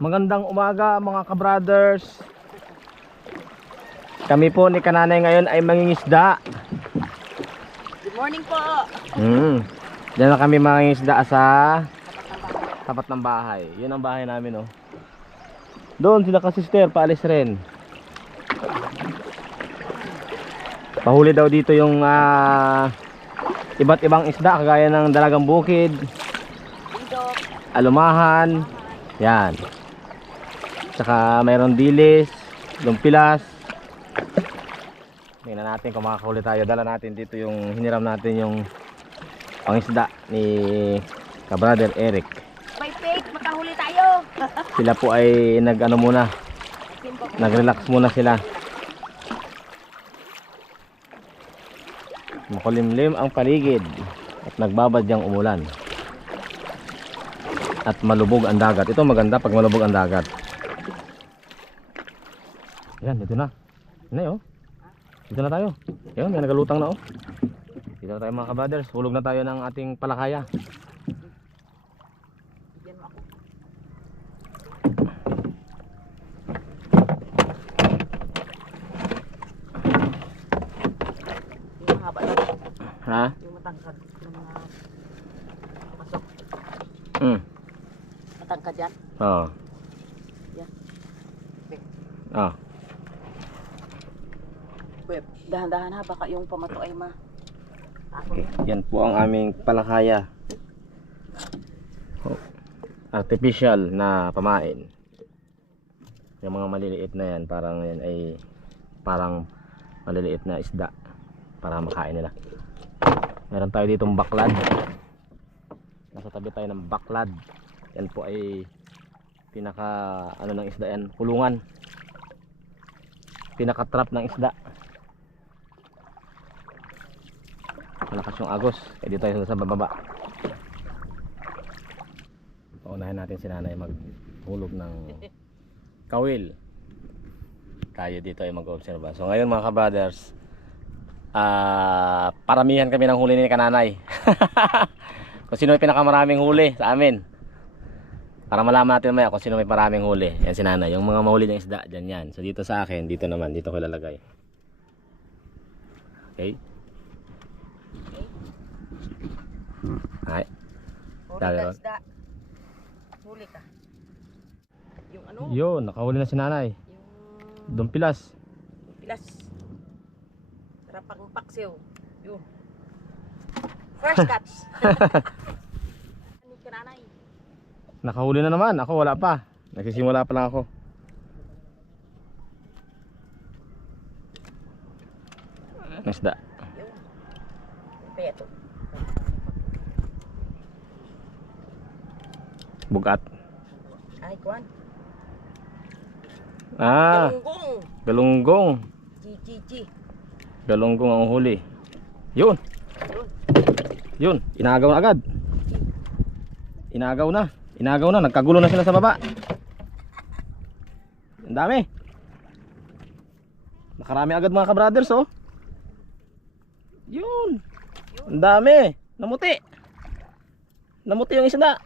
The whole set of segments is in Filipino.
Magandang umaga mga ka-brothers. Kami po ni Kananay ngayon ay mangingisda. Good morning po. Diyan na kami mangingisda sa tapat ng bahay. Yun ang bahay namin, oh. Doon sila ka-sister, paalis rin. Pahuli daw dito yung iba't ibang isda kagaya ng dalagang bukid, alumahan, yan. Saka mayroon dilis, lumpilas. Tingnan natin kung makakahuli tayo. Dala natin dito yung hiniram natin yung pangisda ni ka-brother Eric. May fake, makahuli tayo. Sila po ay nag-ano muna, nag-relax muna sila. Makulimlim ang paligid at nagbabadyang umulan. At malubog ang dagat. Ito maganda pag malubog ang dagat. Yan, dito na. Ano oh? Dito na tayo. Yan, may nagalutang na oh. Dito na tayo mga ka-brothers. Hulog na tayo ng ating palakaya. Yung haba na. Ha? Yung matangkad ng mga pasok. Matangkad yan. Oo. Yan. Ah. Web, dahan-dahan ha, baka yung pamato ay Okay. Yan po ang aming palakaya. Oh. Artificial na pamain. Yung mga maliliit na yan, parang yan ay parang maliliit na isda para makain nila. Meron tayo ditong baklad. Nasa tabi tayo ng baklad. Yan po ay pinaka ano ng isda yan, kulungan. Pinaka trap ng isda. Malakas yung agos, kaya dito tayo sa bababa. Paunahin natin si nanay maghulog ng kawil. Tayo dito ay mag-obserba. So ngayon mga ka-brothers, paramihan kami ng huli ni Kananay. Kung sino may pinakamaraming huli sa amin, para malaman natin maya kung sino may maraming huli. Yan si nanay, yung mga mahuli ng isda, dyan yan. So dito sa akin, dito naman, dito ko ilalagay. Okay. Ay. huli ka isda. Huli ka. Yung ano? Yun, nakahuli na si nanay. Yung Dumpilas. pilas. Sarap ang paksiw. Yun. First catch. Ani ka nanay. Nakahuli na naman, ako wala pa. Nagsisimula pa lang ako. Ang isda. Yun. Kaya ito. Bugat. Ay, kuwan. Galunggong. Galunggong. G. Galunggong ang huli. Yun. Yun. Yun, inagaw na agad. Inagaw na, nagkagulo na sila sa baba. Ang dami. Nakarami agad mga ka-brothers, oh. Yun. Ang dami. Namuti yung isda.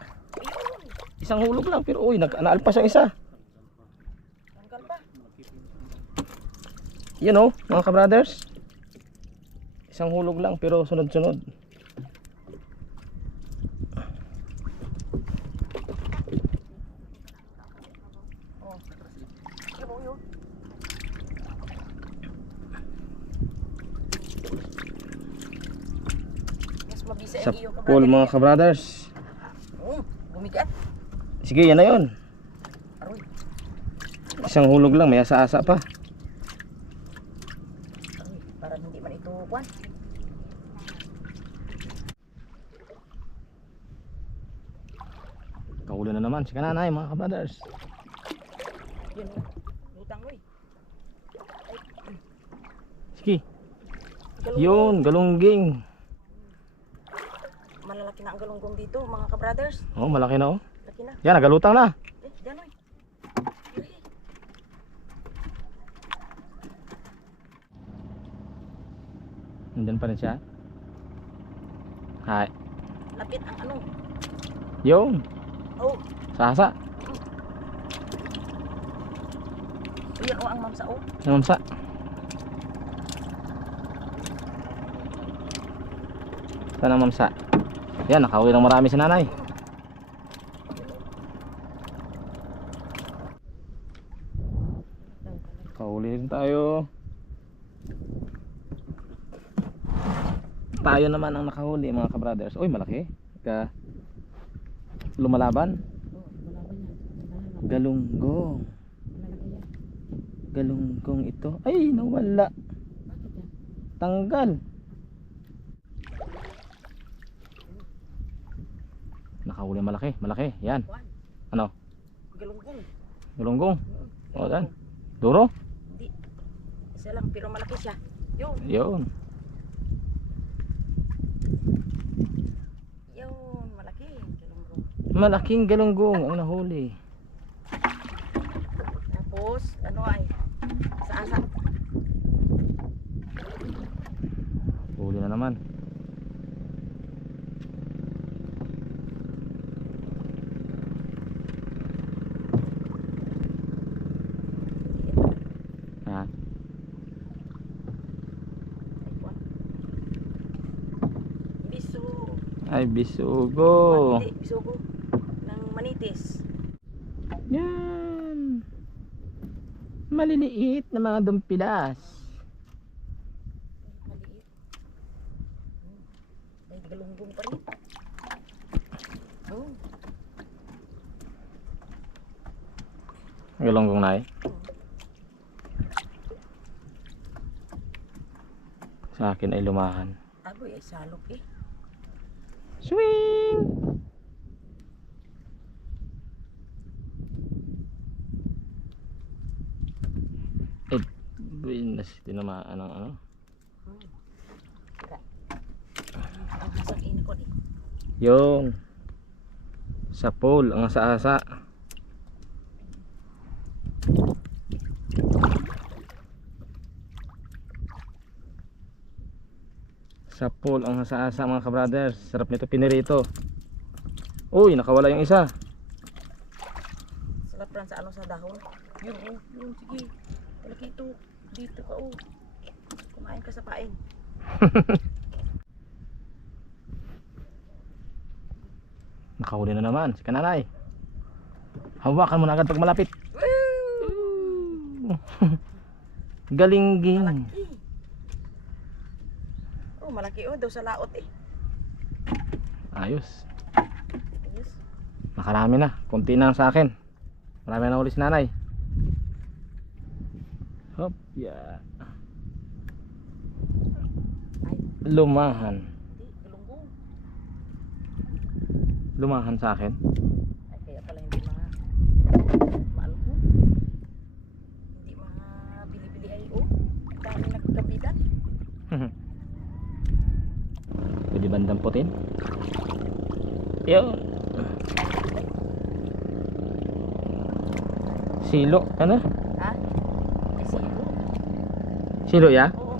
Isang hulog lang, pero uy, naalpas yung isa. Tanggal pa. Yun oh, mga ka-brothers. Isang hulog lang, pero sunod-sunod. Mas mabisa Sa ang iyo pool mga ka-brothers. Bumigat. Sige, yan na yun. Aroy. Isang hulog lang, may asa-asa pa. Aroy. Para hindi man ito kuwan. Kahuli na naman si Kananay mga ka-brothers. Yun. Lutang oy. Sige. Yun, galungging. Malalaki na ang galunggong dito, mga ka-brothers. Oh, malaki na oh. Laki na. Yan, nagalutang na. Diyan oy. Nandyan pa rin siya. Hi. Lapit ang ano. Yung Oh, sasa. Yan o ang mamsa o. Ano mamsa? Saan ang mamsa? Yan, nakauwi ng marami si nanay. Nakauwi rin tayo. Tayo naman ang nakahuli mga kabrothers. Uy, malaki. Lumalaban. Galunggong. Galunggong ito. Ay, nawala. Tanggal. Nakahuli malaki, malaki. Yan. Ano? Galunggong. Galunggong. O, dan. Duro? Hindi. Isa lang pero malaki siya. Yun. Yun. Yun. Malaki. Galunggong. Malaking galunggong ang nahuli. Tapos, ano ay? Sa asa. Huli na naman. Ha? Biso. Ay, bisugo. Hindi, bisugo. Ng manitis. Yan. Maliliit na mga dumpilas. Maliit. May galunggong pa rin. Oh. Galunggong na eh. Sa akin ay lumahan. Aboy ay salok eh. Swing! Eh, binas tinamaan ng ano. Ang hasang inikot eh. Yung sa pole ang asa-asa. Sa pole ang asa-asa mga kabrothers. Sarap nito pinirito. Uy, nakawala yung isa. Sarap lang sa ano sa dahon. Yun oh, yun sige. Malaki ito. Dito ka oh. Kumain ka sa pain. Nakahuli na naman si kananay. Hawakan mo na agad pag malapit. Galingging. Malaki. Oh, malaki oh daw sa laot eh. Ayos. Ayos. Nakarami na. Kunti na sa akin. Marami na uli si nanay. Hop, yeah. Ay, Lumahan. hindi, galunggong. Lumahan sa akin. Ay, kaya pala hindi maano ko. Hindi bili-bili ay oh. Dami nagkabitan. Pwede bandang putin. Yun. Silo. Ano? Ha? Ay, silo. Silo ya? Oo,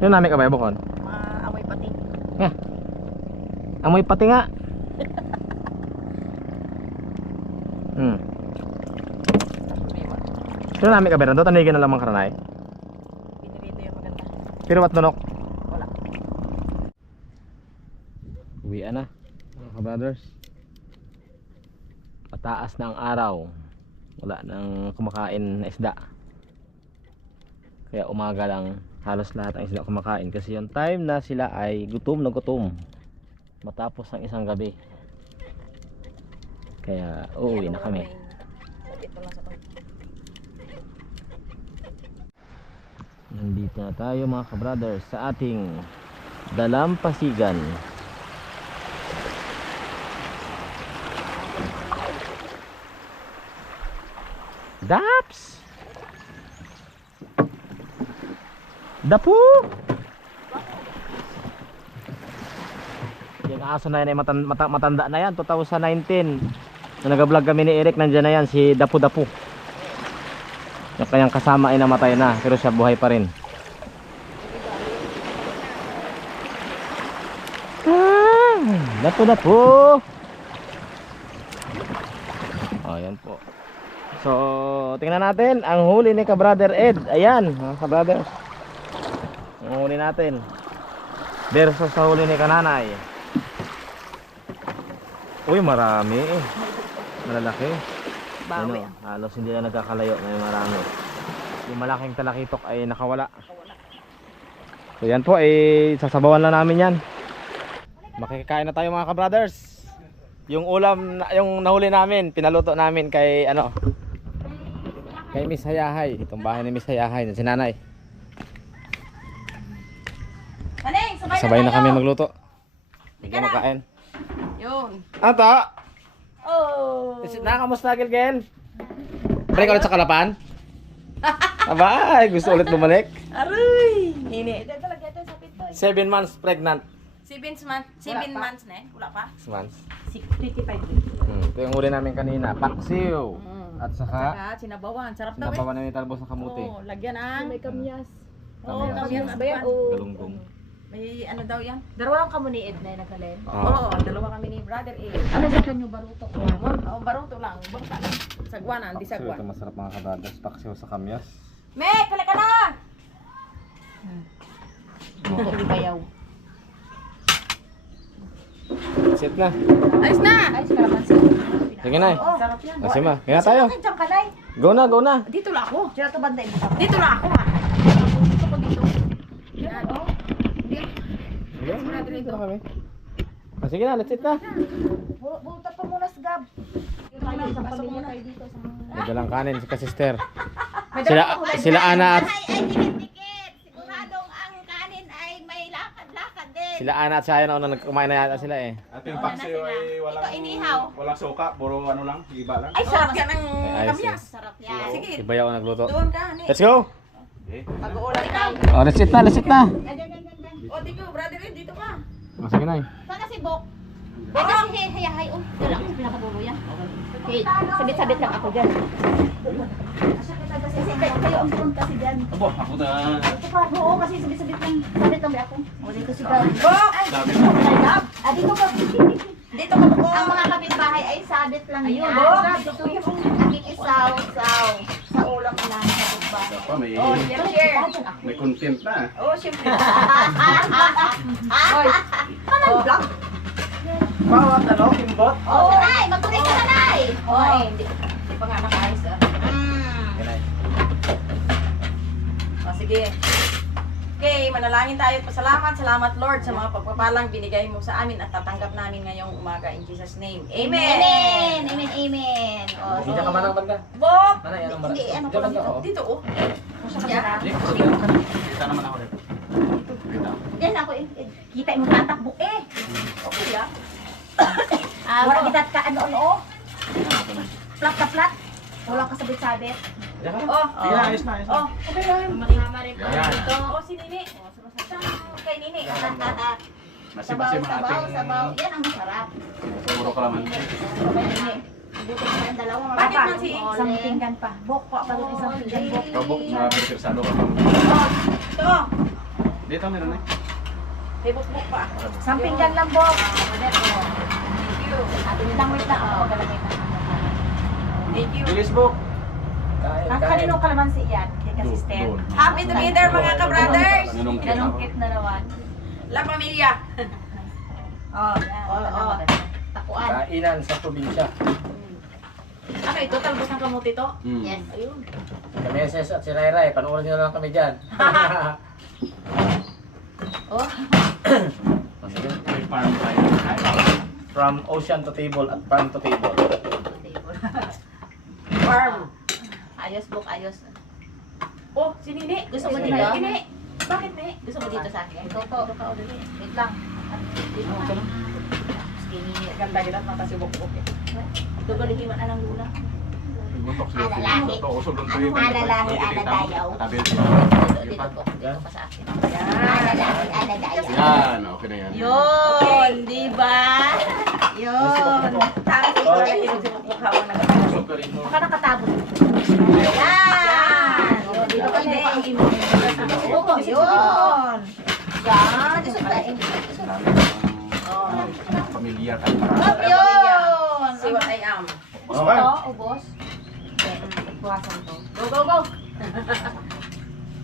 Yung namin ka ba bukon? maamoy pati. Amoy pati nga. Yung namin ka ba? Doon tanigin na lamang karanay. Pinirito yung maganda. Pero wat nunok. Wala. Uwian na mga ka-brothers. Pataas na ang araw. Wala nang kumakain na isda. Kaya umaga lang halos lahat ang isda kumakain. Kasi yung time na sila ay gutom na gutom. Matapos ang isang gabi. Kaya uuwi na kami. Sakit lang sa Nandito na tayo mga ka-brothers sa ating dalampasigan. Daps! Dapu! Yung aso na yan ay matanda na yan, 2019. Na nag-vlog kami ni Eric, nandiyan na yan, si Dapu Dapu. Yung kanyang kasama ay namatay na, pero siya buhay pa rin. Dapu Dapu! Oh, yan po. So, tingnan natin ang huli ni ka-brother Ed. Ayan, mga ka-brother. Ang huli natin. Versus sa huli ni kananay. Uy, marami eh. Malalaki. Bawi. Ano, halos hindi na nagkakalayo na yung marami. Yung malaking talakitok ay nakawala. So yan po ay sasabawan na namin yan. Makikikain na tayo mga ka-brothers. Yung ulam, yung nahuli namin, pinaluto namin kay ano, kay Miss Hayahay. Itong bahay ni Miss Hayahay, si nanay. Kaneng, Sabay na tayo. kami magluto. Hindi Ika na. makain. Yun. Ato! Oh. Nakamusta Gilgel? Balik ulit sa Kalapan? Aba, gusto ulit bumalik. Aray! Nini. Ito talaga ito sa pito. 7 months pregnant. 7 months na eh. Wala pa. 6 months. 55 Ito yung huli namin kanina. Paksiw. At saka, Saka sinabawan. Sarap daw eh. napawan namin talbos ng kamuti. Oo, lagyan ang... May kamyas. Oo, Kamyas. kamyas Ba yan? Oo. Galunggong. May ano daw yan? Dalawa ang kamo ni Edna yung nagkalen. Oo, dalawa kami ni brother eh. Ano sa kanyo baruto ko? Oo, baruto lang. Bangka lang. Sagwanan, di Paksiw, ito sagwan. masarap mga kabrothers. Paksiw sa kamyas. Mek, pala ka na! Hindi bayaw. Sit na. Ayos na! Ay, sa kalamansi. Sige na. Oh, Sarap yan. Nasima. Kaya tayo. Bakit dyan ka, Nay? Go na, go na. dito lang ako. Sila to banda mo. Dito lang ako ha. Dito ko dito. Yan, oh. Hindi. Dito na kami. Sige na, let's sit na. Buta pa muna sa gab. Sa pamilya kayo dito. May dalang kanin si ka-sister. May Sila Ana at Ay dikit-dikit. Siguradong ang kanin ay may lakad-lakad din. sila Ana at Shaya na nagkumain na yata sila eh. At yung paksiw ay walang, Ito, inihaw. walang suka, puro ano lang, iba lang. Ay, sarap yan ang Ay, ayos kamyas. Sarap yan. Sige, Si Bayaw ang nagluto. doon ka. Ni. Let's go. Okay. Pag-uulan ka. Oh, let's sit na, let's sit na. O, dito, brother, dito ka. Oh, sige na. Saan si Bok? Ay, kasi hay, oh. Dala ko pinakadulo yan. Okay, sabit-sabit lang ako dyan. Kasi kayo ang punta si dyan. Abo, ako na. Ito pa, oo, kasi sabit-sabit lang. Sabit lang ako. O, dito si Gab. Bok! Sabi Ay, Gab. Ah, dito ka. Dito ka po. Ang mga kapitbahay ay sabit lang Ayun, yan. Bok. Dito yung nakikisaw-saw sa ulam na kapitbahay. pa, may, Oh, share. may content na. Oh, siyempre. Oy, Oh. vlog. Bawat ano, kimbot. Oh, Nanay, magtuloy ka Nanay. Oh, eh, hindi pa nga nakaayos ah. O, sige. Okay, manalangin tayo. Pasalamat, salamat Lord sa mga pagpapalang binigay mo sa amin at tatanggap namin ngayong umaga in Jesus name. Amen! Amen. Amen, amen. Oh, Hindi ka manang banda. Bok! Nanay, anong Hindi, ano Diyan ko lang banda dito. ko. Dito, oh. Yeah. Kita naman ako rin. Yan ako, kita mo tatakbo eh. Okay, ah. Wala kita ka ano-ano. Plat na plat. Wala ka sabit-sabit. Diyan ka. Oh, Sige na, ayos na, ayos na. oh. Okay lang. Makama rin po. Yan. Ito. Oh, si Nini. Kay Nini. Sabaw, Masimasim ang sabaw, ating sabaw. Yan ang masarap. puro kalaman. Sabay Nini. Buto pa yung dalawa. mga Bakit pa. man si- Ole. Isang pinggan pa. Bok pa pa doon isang pinggan bok. Kabok sa persado ka pa. Ito. Dito meron eh. May bukbuk pa. Isang pinggan lang bok. Thank you. Atin lang wait na. Oo, galagay na. Thank you. Bilis Bok. Ang kanino kalamansi yan? Kay kasisten. Doon. Happy together mga ka-brothers. Nanunong kita. Nanungkit na naman. La Pamilya. Oh, yan. Oo. Takuan. Kainan sa probinsya. Ano ito? Talbos ng kamuti to? Mm. Yes. Ayun. Kami Ses at si Rayray, panoorin nyo na lang kami dyan. Oh. Sige. May farm tayo. From ocean to table at farm to table. Farm. Ayos, Bok, ayos. Oh, si Nini. Gusto mo Si dito? Nini. Bakit, Nini? Gusto mo dito sa akin? Ito, dali. Wait lang. Dito ka. Skinny. Ganda gila mata si Bukbuk eh. Ito balihiwan na ng lula. Butok sila. Alalahi. Butok, usod doon tayo. Alalahi, aladayaw. Tabi. Dito, dito po. Dito pa sa akin. Alalahi, aladayaw. Yan, okay na yan. Yun, di ba? Yun. Tapos ito na yung si Bukbuk hawang nagkakaroon. Usod ka rin mo. Baka nakatabot. Yan. Yun, dito ka din. Oo, yun. Yan. Gusto ka din. Pamilya ka. Yun. See what I am. Gusto ko, ubos. Buwasan to. Go, go, go!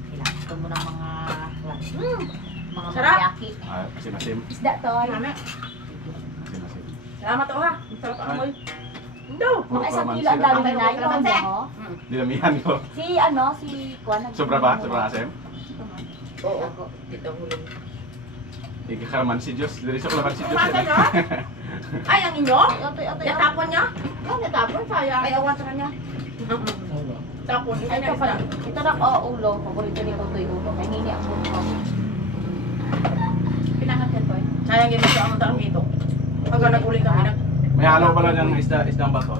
Kailangan ko muna mga Sarap. mariaki. Asim-asim. Isda to. Marami. Asim-asim. Salamat o ha. Ang sarap ang amoy. Ando! Puro Mga isang kalamansi kilo ang lang. dami na yun. Ano? Dinamihan ko. Si Kuan. Sobra ba? Sobra asim? Oo. Dito hulog. Ikakalamansi Diyos. Dari sa kalamansi Diyos. Kumasa yan, nyo? Ay, ang inyo? Otoy. Natapon niya? Oh, natapon. Sayang. Ay, awan sa kanya. Tapon. Ay, Ito pala. Ito na, ulo. Paborito ni Totoy ulo. Kaya hindi ang buto. Pinangat yan, Toy. Sayang yung gusto ang tarong ito. Pag nag-uli kami nag... May halo pala ng isdang bato.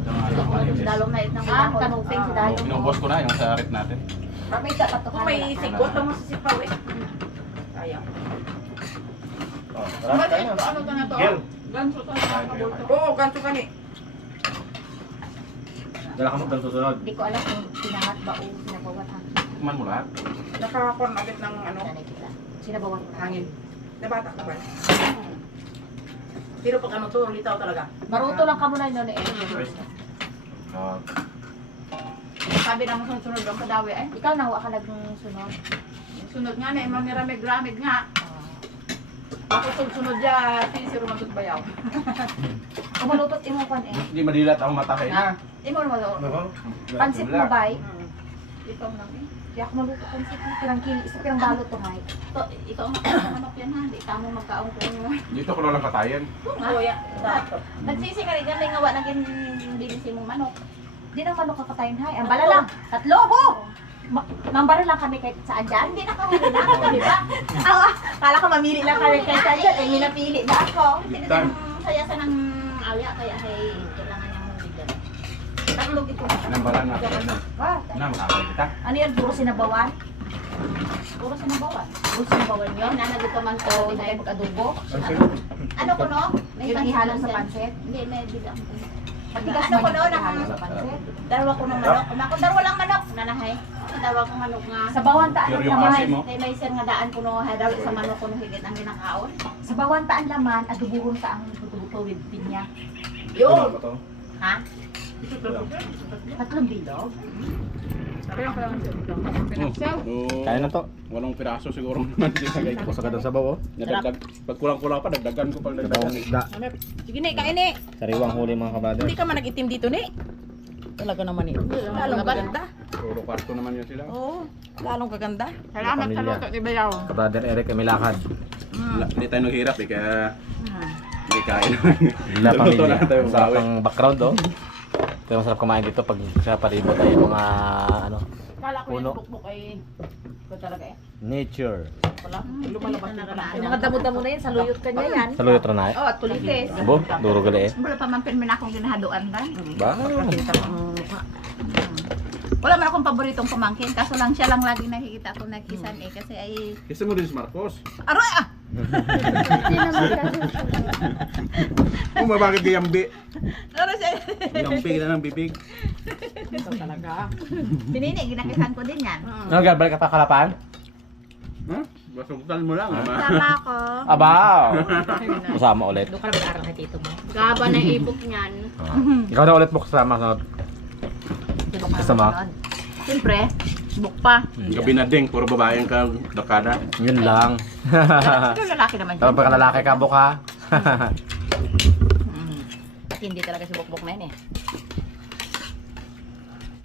Dalong na itang kanuping si Dayo. Pinubos ko na yung sa rep natin. May dapat to. Kung may sigot lang mo sa sipaw eh. Sayang. Ano ka na to? Gel. Ganso ka na kabulto. Oo, ganito ka ni. Dala ka mo ng susunod. Hindi ko alam kung pinangat ba o sinabawat ha. Tikman mo lahat. Nakakakon agad ng ano, Sanay kita. Sinabawat mo. hangin. Nabata ka ba? Pero pag ano to, litaw talaga. Maruto lang ka muna yun eh. Ah, Sabi naman sunod ang kadawi ay. Ikaw nahuwa ka sunod. Sunod nga na, mamirami-gramid nga. Ako sunod dyan, si Romatot Bayaw. Kung malutot imo kan eh. Hindi madilat ang mata kay na. Imo na malo. Pansit mo ba eh? Ikaw lang eh. Kaya ako maluto pansit mo. Pirang kili, isa pirang balot to hay. Ikaw ang manok yan ha. Di ka mo magkaong kung... Dito ko lang katayan. Oo, yan. Dato. Nagsisi ka rin yan, may ngawa naging binisi mong manok. Di na manok kakatayin hay. Ang bala lang. Tatlo ho! Mambara lang kami kahit saan dyan. Hindi na kami na. Di ba? Kala ko mamili lang kami kahit saan dyan. Eh, minapili na ako. Big time. Saya sa ng awya, kaya ay kailangan niyang mabigyan. Tatlog ito. Nambara na. Ah, Na, makakay kita. ano yan? Puro sinabawan? Puro sinabawan. Puro sinabawan yun? Nanagod ka man O, ko. hindi tayo mag-adobo? Ano ko no? Yung ihalang sa pansit? Hindi, may bilang ko. Patigas Ano ko no? ihalang sa pansit? Dalawa ko ng manok. Ako dalawa lang manok. Nanahay. Dalawa kong manok nga. Sa bawan taan Pero ang yung laman. asin mo. May sir nga daan ko no. Dalawa sa manok ko no higit ang ginakaon. Sa bawan taan laman, adubuhon ka ang tutubuto with pinya. Yun. Ha? Tatlong bilog? Kaya na to. Walong piraso siguro naman din sa gayko. Pusa ka doon sa bawo. Nadagdag. Pag kulang-kulang pa, dagdagan ko pang Dabawang dagdagan. isda. Sige ni, kain ni. Sariwang huli mga kabader. Hindi ka man nag-itim dito ni. Talaga naman eh. Lalong kaganda. Puro kwarto naman yun sila. Oo, lalong kaganda. Salamat sa luto ni Bayaw. Kabader Eric ay may lakad. Hindi tayo naghirap eh, kaya hindi kain. La Luto Pamilya. lang tayo Masarap bawi. ang background oh. Pero masarap kumain dito pag sa palibot ay mga ano, Kala ko Puno. yung bukbuk ay ko talaga eh. nature. Wala. Lumalabas din pala. Yung mga damo-damo na yan, saluyot ka niya yan. Sa luyot ranay. Oh, at kulites. Bo, duro gali eh. Wala pa man pinmin akong ginahaduan ba? Ba? Wala man akong paboritong pamangkin. Kaso lang siya lang lagi nakikita ko nagkisan eh. Kasi ay... Kasi mo din si Marcos. Aroy ah! Kung bakit gayambi? Aroy siya! Gayambi ka na ng bibig. Ito talaga. Pinini, ginakisan ko din yan. Ano balik ka pa kalapan? Ha? Basugtan mo lang. ama. Sama ako. Abaw. Kasama ulit. Doon ka na mag-aral na tito mo. Gaba na ibok niyan. Ikaw na ulit mo kasama sa kasama. Siyempre, buk pa. Gabi na ding, puro babae ang dakada. Yun lang. Pero lalaki naman siya. Kapag lalaki ka buka. At hindi talaga si Bukbok na yun eh.